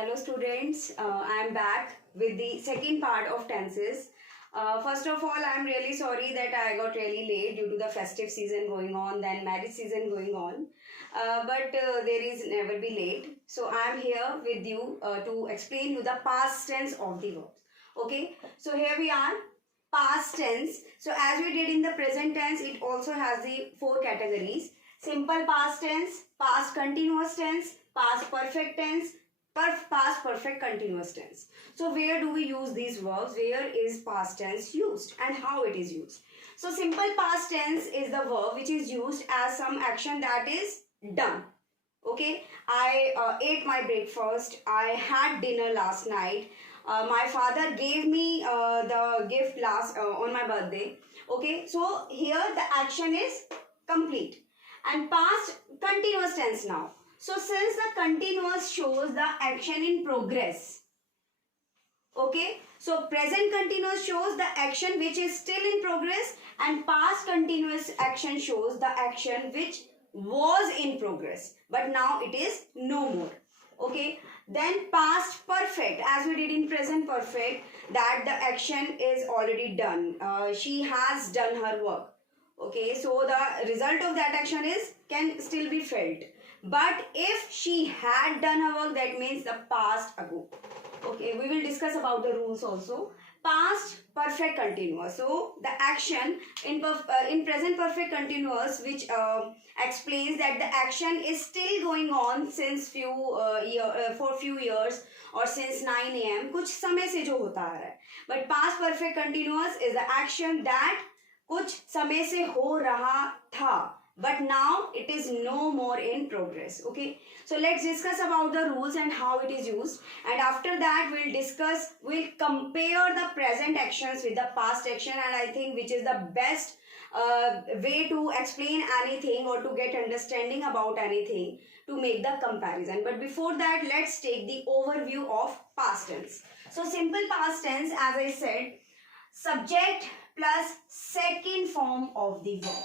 Hello students, I am back with the second part of tenses. First of all, I am really sorry that I got really late due to the festive season going on, then marriage season going on. But there is never be late. So I am here with you to explain you the past tense of the verbs. Okay, so here we are, past tense. So as we did in the present tense, it also has the four categories: simple past tense, past continuous tense, past perfect tense, past perfect continuous tense. So where do we use these verbs? Where is past tense used and how it is used? So simple past tense is the verb which is used as some action that is done. Okay, I ate my breakfast, I had dinner last night, my father gave me the gift last on my birthday. Okay, so here the action is complete. And past continuous tense now. So since the continuous shows the action in progress. Okay, so present continuous shows the action which is still in progress, and past continuous action shows the action which was in progress but now it is no more. Okay, then past perfect, as we did in present perfect, that the action is already done. She has done her work. Okay, so the result of that action is can still be felt. But if she had done her work, that means the past ago. Okay, we will discuss about the rules also. Past perfect continuous. So the action in present perfect continuous, which explains that the action is still going on since for few years or since 9 a.m. कुछ समय से जो होता आ रहा है. But past perfect continuous is the action that कुछ समय से हो रहा था, but now it is no more in progress. Okay, so let's discuss about the rules and how it is used, and after that we'll compare the present actions with the past action, and I think which is the best way to explain anything or to get understanding about anything, to make the comparison. But before that, let's take the overview of past tense. So simple past tense, as I said, subject plus second form of the verb.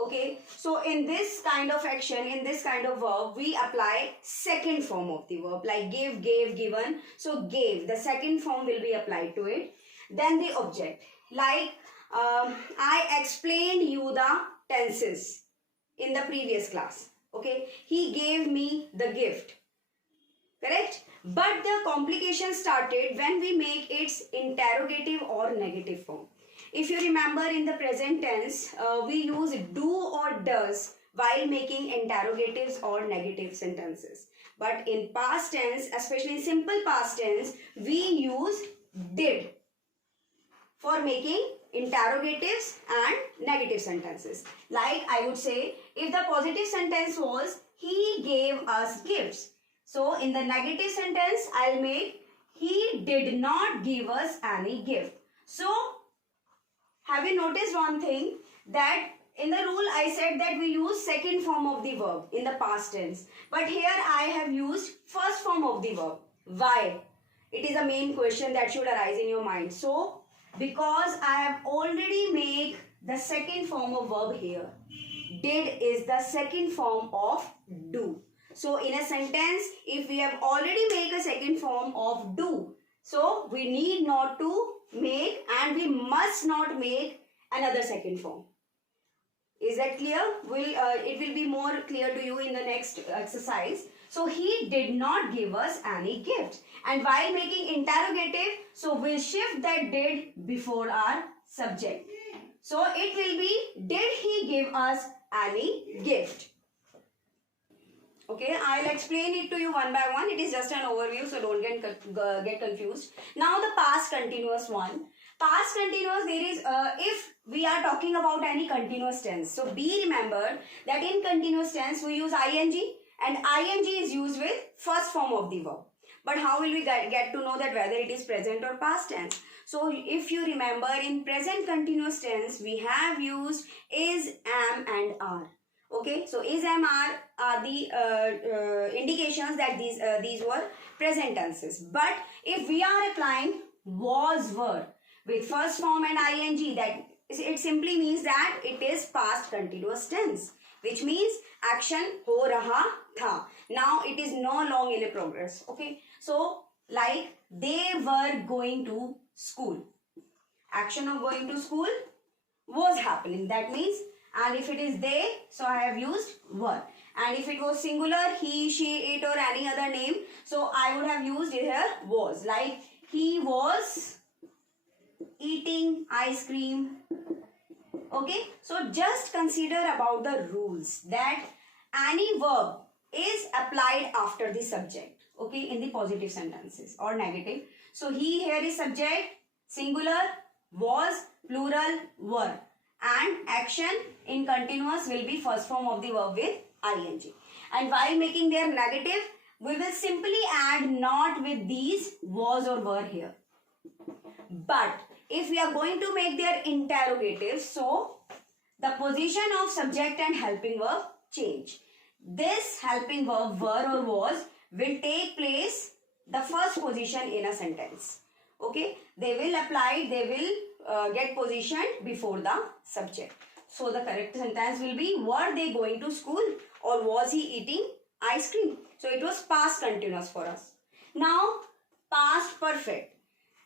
Okay, so in this kind of action, in this kind of verb, we apply second form of the verb, like give, gave, given. So gave, the second form will be applied to it. Then the object, like I explained you the tenses in the previous class. Okay, he gave me the gift. Correct? But the complication started when we make its interrogative or negative form. If you remember, in the present tense, we use do or does while making interrogatives or negative sentences. But in past tense, especially in simple past tense, we use did for making interrogatives and negative sentences. Like I would say, if the positive sentence was he gave us gifts. So in the negative sentence, I'll make he did not give us any gift. So have you noticed one thing, that in the rule I said that we use second form of the verb in the past tense, but here I have used first form of the verb. Why? It is a main question that should arise in your mind. So because I have already made the second form of verb here. Did is the second form of do. So in a sentence, if we have already made a second form of do, so we need not to make, and we must not make another second form. Is that clear? It will be more clear to you in the next exercise. So he did not give us any gift. And while making interrogative, so we'll shift that did before our subject. So it will be, did he give us any gift? Okay, I'll explain it to you one by one. It is just an overview, so don't get confused. Now the past continuous one. Past continuous, there is, if we are talking about any continuous tense. So be remembered that in continuous tense, we use ing, and ing is used with first form of the verb. But how will we get to know that whether it is present or past tense? So if you remember, in present continuous tense, we have used is, am and are. Okay, so is, am, are the indications that these were present tenses. But if we are applying was, were with first form and ing, that it simply means that it is past continuous tense. which means action ho raha tha. Now it is no longer in a progress. Okay, so like they were going to school. Action of going to school was happening. That means, and if it is they, so I have used were. And if it was singular, he, she, it, or any other name, so I would have used here was. Like he was eating ice cream. Okay, so just consider about the rules that any verb is applied after the subject. Okay, in the positive sentences or negative. So he here is subject, singular, was, plural, were, and action in continuous will be first form of the verb with ing. And while making their negative, we will simply add not with these was or were here. But if we are going to make their interrogative, so the position of subject and helping verb change. This helping verb were or was will take place the first position in a sentence. Okay, they will apply, they will get positioned before the subject. So the correct sentence will be, were they going to school or was he eating ice cream? So it was past continuous for us. Now past perfect,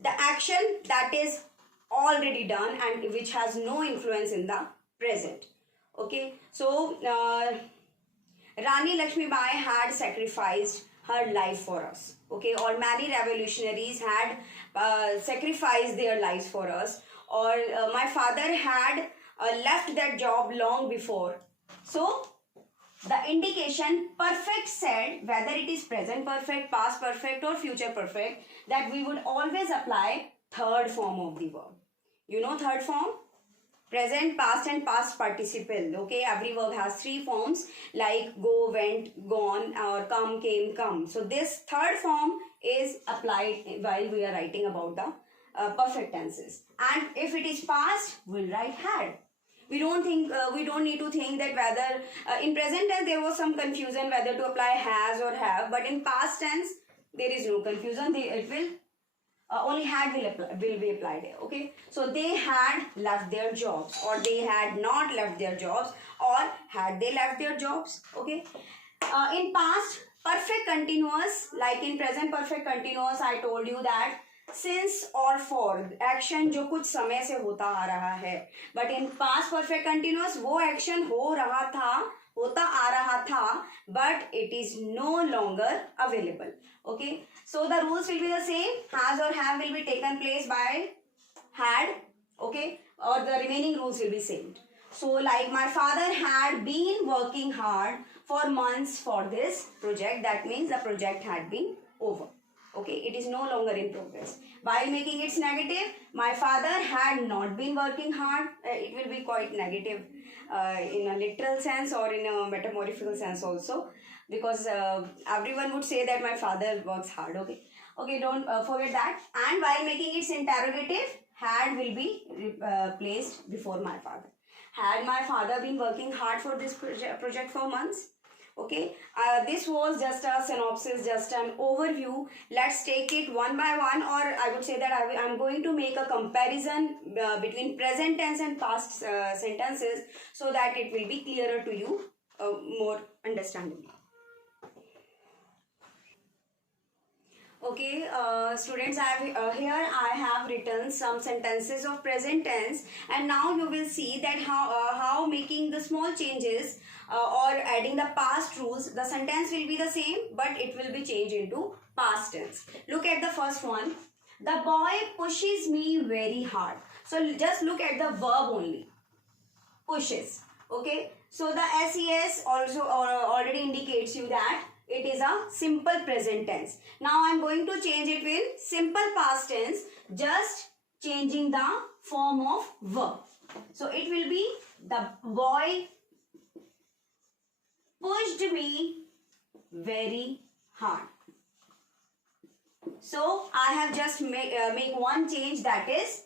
the action that is already done and which has no influence in the present. Okay, so Rani Lakshmi Bai had sacrificed her life for us. Okay, or many revolutionaries had sacrificed their lives for us, or my father had left that job long before. So the indication perfect said, whether it is present perfect, past perfect, or future perfect, that we would always apply third form of the verb. You know third form? Present, past, and past participle. Okay, every verb has three forms like go, went, gone, or come, came, come. So this third form is applied while we are writing about the perfect tenses. And if it is past, we'll write had. We don't need to think that whether in present tense there was some confusion whether to apply has or have, but in past tense there is no confusion. It will only had will be applied here. Okay, so they had left their jobs, or they had not left their jobs, or had they left their jobs. Okay, in past perfect continuous, like in present perfect continuous, I told you that since or for action जो कुछ समय से होता आ रहा है, but in past perfect continuous वो action हो रहा था, होता आ रहा था, but it is no longer available. Okay, so the rules will be the same. Has or have will be taken place by had. Okay, or the remaining rules will be same. So like my father had been working hard for months for this project, that means the project had been over. Okay, it is no longer in progress. While making its negative, my father had not been working hard. It will be quite negative in a literal sense or in a metaphorical sense also, because everyone would say that my father works hard. Okay, don't forget that. And while making its interrogative, had will be placed before my father. Had my father been working hard for this project for months? Okay, this was just a synopsis, just an overview. Let's take it one by one, or I would say that I'm going to make a comparison between present tense and past sentences, so that it will be clearer to you, more understandable. Okay, students, here I have written some sentences of present tense, and now you will see that how making the small changes or adding the past rules, the sentence will be the same, but it will be changed into past tense. Look at the first one. The boy pushes me very hard. So just look at the verb only. Pushes. Okay. So the SES also already indicates you that it is a simple present tense. Now I am going to change it with simple past tense, just changing the form of verb. So it will be the boy pushed me very hard. So I have just make one change, that is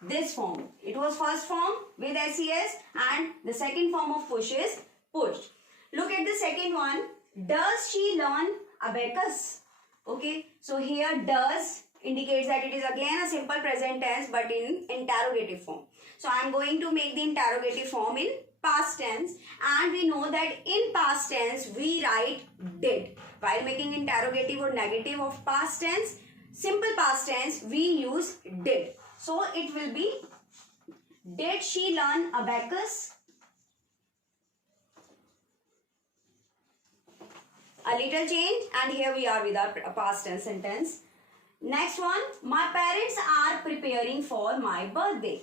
this form. It was first form with SES, and the second form of push is pushed. Look at the second one. Does she learn abacus? Okay, so here does indicates that it is again a simple present tense but in interrogative form. So I am going to make the interrogative form in past tense, and we know that in past tense we write did. While making interrogative or negative of past tense, simple past tense, we use did. So it will be, did she learn abacus? A little change, and here we are with our past tense sentence. Next one, my parents are preparing for my birthday.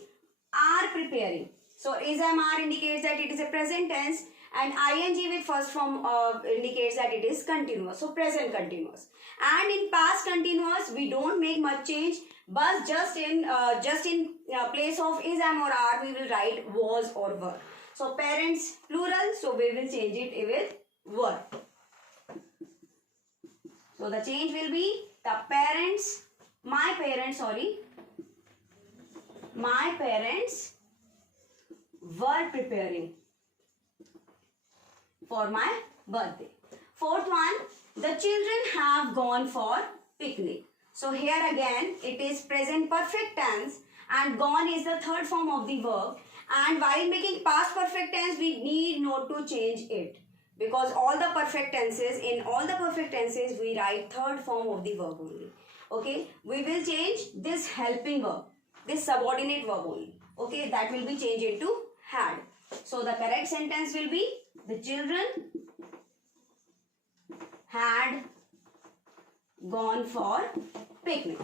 Are preparing. So is MR indicates that it is a present tense, and ing with first form indicates that it is continuous. So present continuous. And in past continuous, we don't make much change, but just in place of is, am or are, we will write was or were. So parents plural, so we will change it with were. So the change will be the parents, my parents were preparing for my birthday. Fourth one, the children have gone for picnic. So here again it is present perfect tense, and gone is the third form of the verb, and while making past perfect tense we need not to change it, because in all the perfect tenses we write third form of the verb only. Okay, we will change this helping verb, this subordinate verb only. Okay, that will be changed into had. So the correct sentence will be, the children had gone for picnic.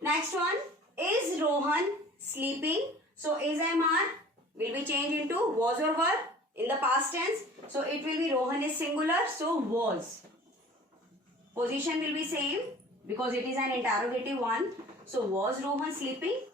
Next one, is Rohan sleeping? So is MR will be changed into was or were in the past tense. So it will be, Rohan is singular, so was. Position will be same because it is an interrogative one. So was Rohan sleeping?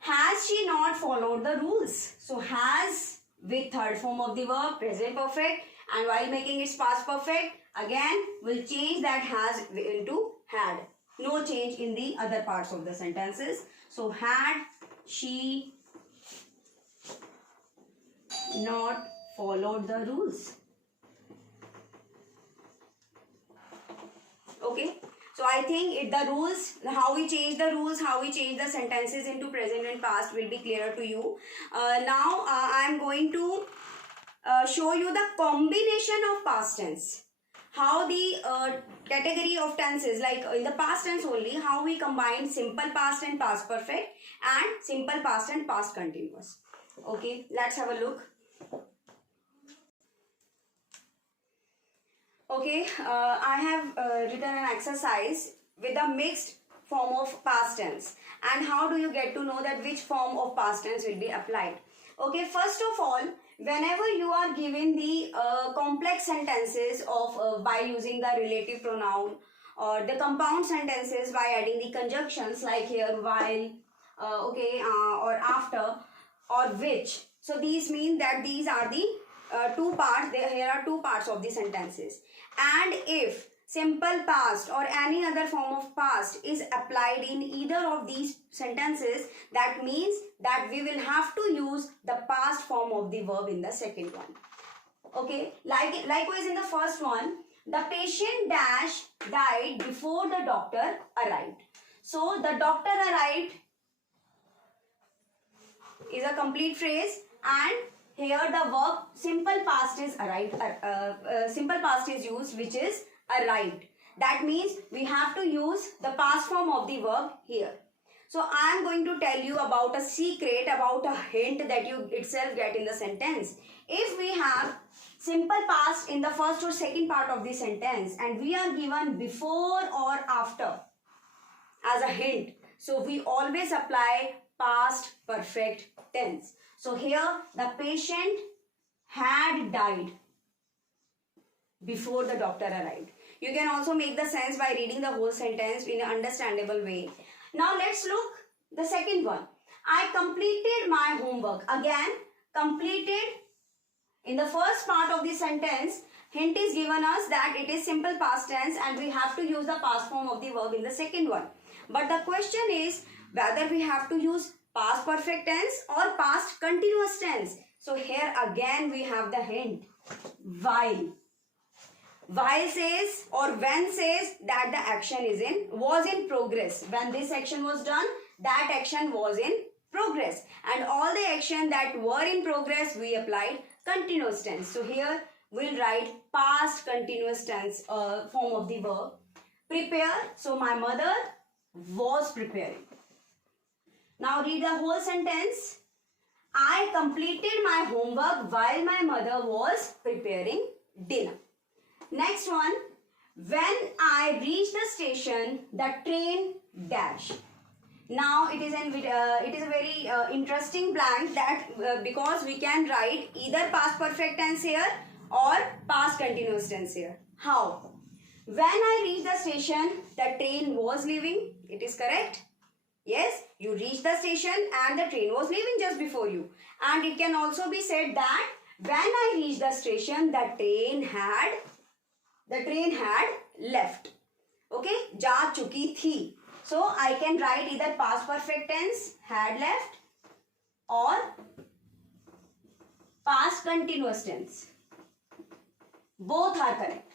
Has she not followed the rules? So has with third form of the verb, present perfect, and while making its past perfect, again we'll change that has into had. No change in the other parts of the sentences. So had she not followed the rules? Okay. So I think the rules, how we change the rules, how we change the sentences into present and past will be clearer to you. Now I am going to show you the combination of past tense. How the category of tenses, like in the past tense only, how we combine simple past and past perfect, and simple past and past continuous. Okay, let's have a look. Okay, I have written an exercise with a mixed form of past tense, and how do you get to know that which form of past tense will be applied? Okay, first of all, whenever you are given the complex sentences of by using the relative pronoun, or the compound sentences by adding the conjunctions like here while, or after, or which. So these mean that these are the two parts. Here are two parts of the sentences, and if simple past or any other form of past is applied in either of these sentences, that means that we will have to use the past form of the verb in the second one. Okay, likewise in the first one, the patient dash died before the doctor arrived. So the doctor arrived is a complete phrase, and here the verb simple past is arrived. Simple past is used, which is arrived. That means we have to use the past form of the verb here. So I am going to tell you about a secret, about a hint that you itself get in the sentence. If we have simple past in the first or second part of the sentence, and we are given before or after as a hint, so we always apply past perfect tense. So here the patient had died before the doctor arrived. You can also make the sense by reading the whole sentence in an understandable way. Now let's look the second one. I completed my homework. Again, completed in the first part of the sentence, hint is given us that it is simple past tense, and we have to use the past form of the verb in the second one. But the question is whether we have to use past perfect tense or past continuous tense. So here again we have the hint, while. While says or when says that the action was in progress. When this action was done, that action was in progress, and all the action that were in progress we applied continuous tense. So here we'll write past continuous tense form of the verb. Prepare, so my mother was preparing. Now read the whole sentence. I completed my homework while my mother was preparing dinner. Next one. When I reached the station, the train dash. Now it is a very interesting blank that because we can write either past perfect tense here or past continuous tense here. How? When I reached the station, the train was leaving. It is correct. Yes, you reached the station and the train was leaving just before you. And it can also be said that when I reached the station, the train had left. Okay, जा चुकी थी. So I can write either past perfect tense had left or past continuous tense. Both are correct.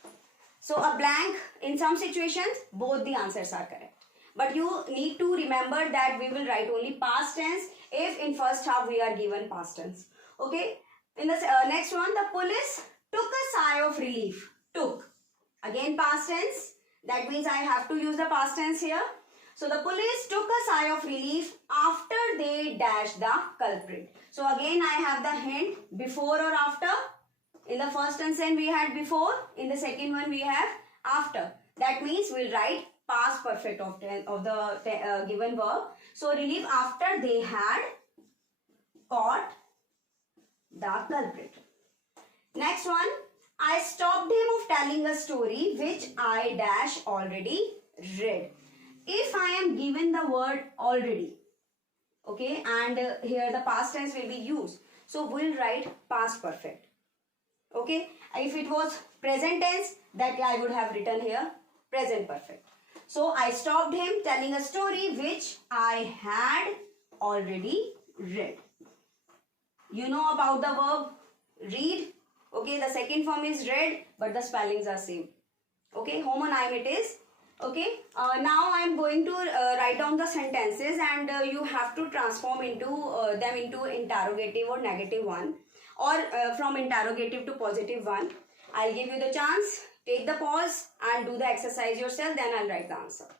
So a blank in some situations, both the answers are correct. But you need to remember that we will write only past tense if in first half we are given past tense. Okay. In the next one, the police took a sigh of relief. Took. Again past tense. That means I have to use the past tense here. So the police took a sigh of relief after they dashed the culprit. So again I have the hint before or after. In the first sentence we had before. In the second one we have after. That means we'll write past perfect of the given verb. So relief after they had caught the culprit. Next one. I stopped him of telling a story which I dash already read. If I am given the word already, okay, and here the past tense will be used. So we'll write past perfect. Okay. If it was present tense, that I would have written here present perfect. So I stopped him telling a story which I had already read. You know about the verb read. Okay, the second form is read, but the spellings are same. Okay, homonym it is. Okay, now I am going to write down the sentences and you have to transform into them into interrogative or negative one, or from interrogative to positive one. I'll give you the chance. Take the pause and do the exercise yourself, then I'll write the answer.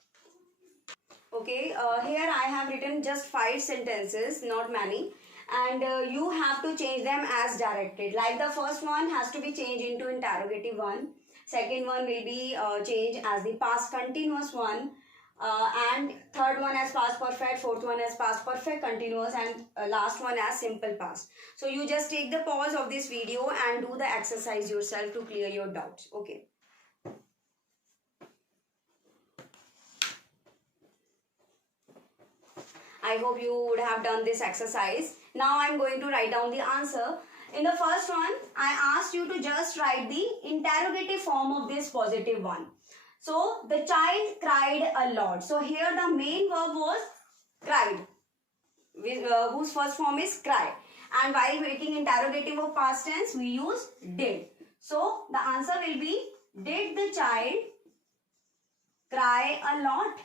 Okay, here I have written just 5 sentences, not many. And you have to change them as directed. Like the first one has to be changed into interrogative one. Second one will be changed as the past continuous one. And third one as past perfect. Fourth one as past perfect continuous. And last one as simple past. So you just take the pause of this video and do the exercise yourself to clear your doubts. Okay. I hope you would have done this exercise. Now I am going to write down the answer. In the first one, I asked you to just write the interrogative form of this positive one. So, the child cried a lot. So, here the main verb was cried, whose first form is cry. And while making interrogative of past tense, we use did. So, the answer will be, did the child cry a lot?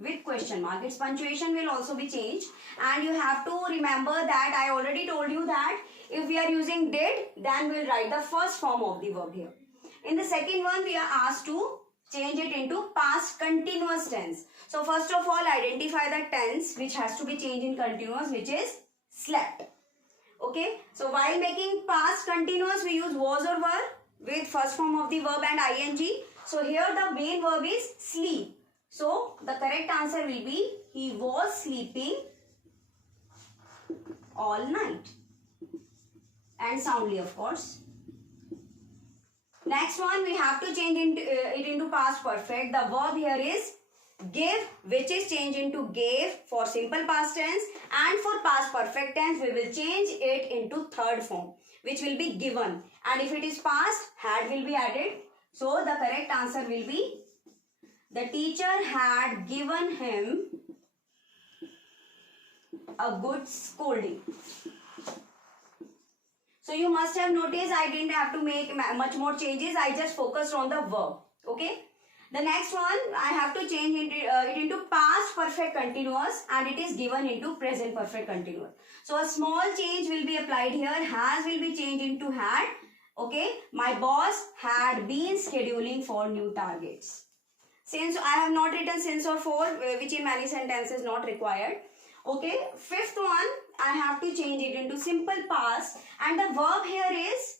With question mark. Its punctuation will also be changed, and you have to remember that I already told you that if we are using did, then we'll write the first form of the verb here. In the second one, we are asked to change it into past continuous tense. So first of all, identify the tense which has to be changed in continuous, which is slept. Okay, so while making past continuous, we use was or were with first form of the verb and ing. So here the main verb is sleep. So, the correct answer will be, he was sleeping all night. And soundly, of course. Next one, we have to change it into past perfect. The verb here is give, which is changed into gave for simple past tense. And for past perfect tense, we will change it into third form, which will be given. And if it is past, had will be added. So, the correct answer will be, the teacher had given him a good scolding. So you must have noticed I didn't have to make much more changes. I just focused on the verb. Okay. The next one, I have to change it into past perfect continuous, and it is given into present perfect continuous. So a small change will be applied here. Has will be changed into had. Okay, my boss had been scheduling for new targets. Since I have not written since or for, which in many sentences not required. Okay, fifth one, I have to change it into simple past, and the verb here is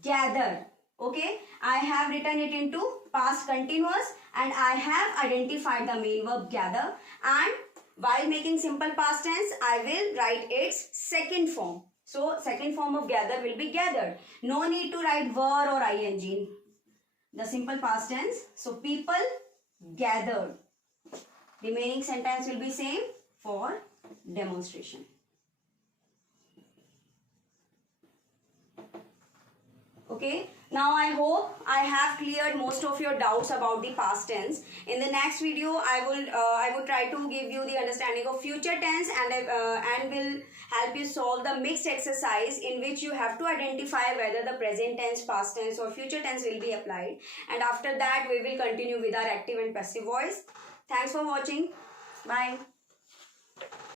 gather. Okay, I have written it into past continuous, and I have identified the main verb gather, and while making simple past tense I will write its second form. So second form of gather will be gathered. No need to write were or ing, the simple past tense. So people gathered. Remaining sentence will be same for demonstration. Okay, now I hope I have cleared most of your doubts about the past tense. In the next video, I would try to give you the understanding of future tense, and will help you solve the mixed exercise in which you have to identify whether the present tense, past tense or future tense will be applied. And after that, we will continue with our active and passive voice. Thanks for watching. Bye.